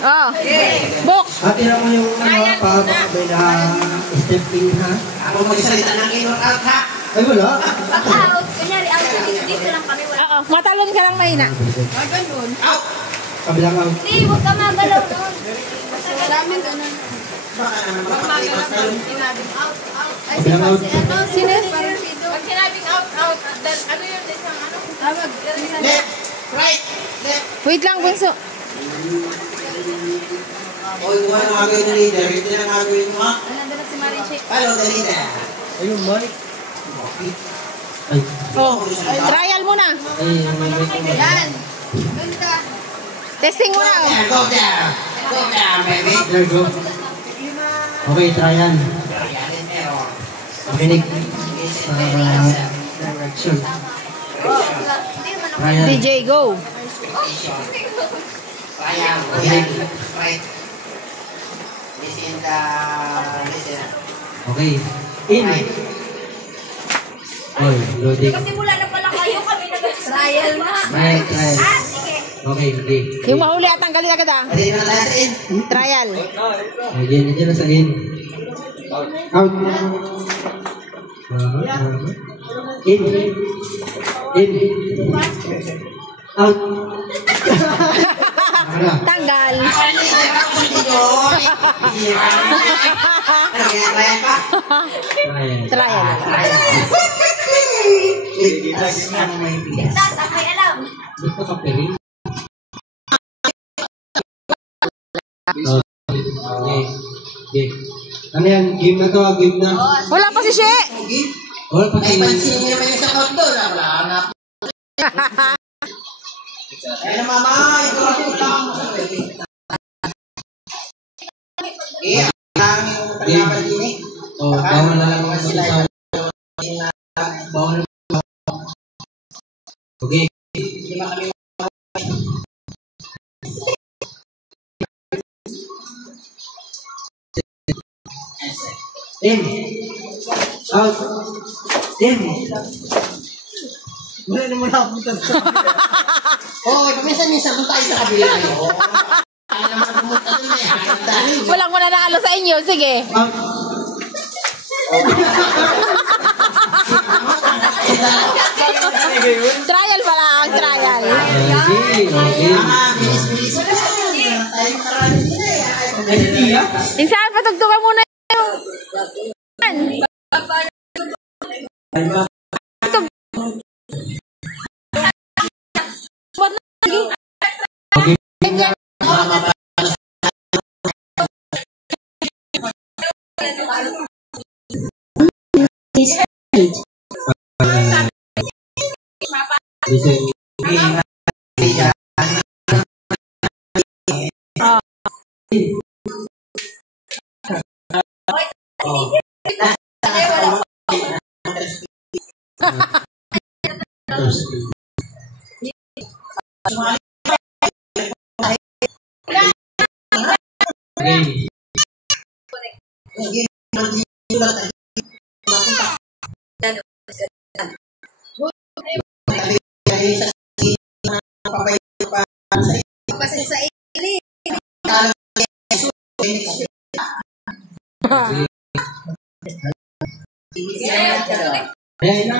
Oh. Book. At tira mo yung pababay na stepping ha. Ako magsalita ng in-out ha. Ay wala. Out. Kunyari out. Dito lang kami. Oo. Matalon ka lang mahina. Ganun. Out. Kabilang out. Hindi, huwag ka magalaw doon. Maraming ganun. Baka naman Magalaw. Sinabing out. Ay, Kabilang out. Sino? Pag sinabing out. Ano yun? Isang ano? left, right, left. Wait lang, Bunso. Oy, kung ano gagawin ng leader, ito na gagawin mo. Nandun si Marichi. Follow the leader. Ayun, Mike. Ay. Oh. Trial muna. Yan. Doon ka. Testing muna. Oh. Go down. Go down, baby. There you go. Okay, try yan. Makinig. Direction. Try yan. DJ, go. Right. Listen the listen. Okay. In. Oy, loading. Kasi mula na pala kayo kami nag-trial nga. Right. Sige. Okay, okay. Yung mahuli at tanggalin agad ah. Pwede na tayo sa in. Trial. Again, na sa in. Out. In. In. Out. Tanggal. Trial. Tas, ang may alam. Dito ka pili. Okay. Ano yan? Game na to, game na. Wala pa si She. Wala pa Ay, si pansin niyo naman yung sa kondo. Wala na. Ay, na mama. Ito ang utang. Eh, ang pagkakas din eh. Oh, bawal na lang sila sa bawal. Okay. In. Out. In. Wala naman ako dito. Oo, paminsan-minsan kung tayo sa kabila kayo. Ay naman pumunta doon na yan. Walang mananalo sa inyo. Sige. Out. Trial pala ang trial. Okay. Okay. Bilis-bilis. Tayo karami nila eh. Insan, patugtugan muna yung... Kasi sa ili. Ayan na.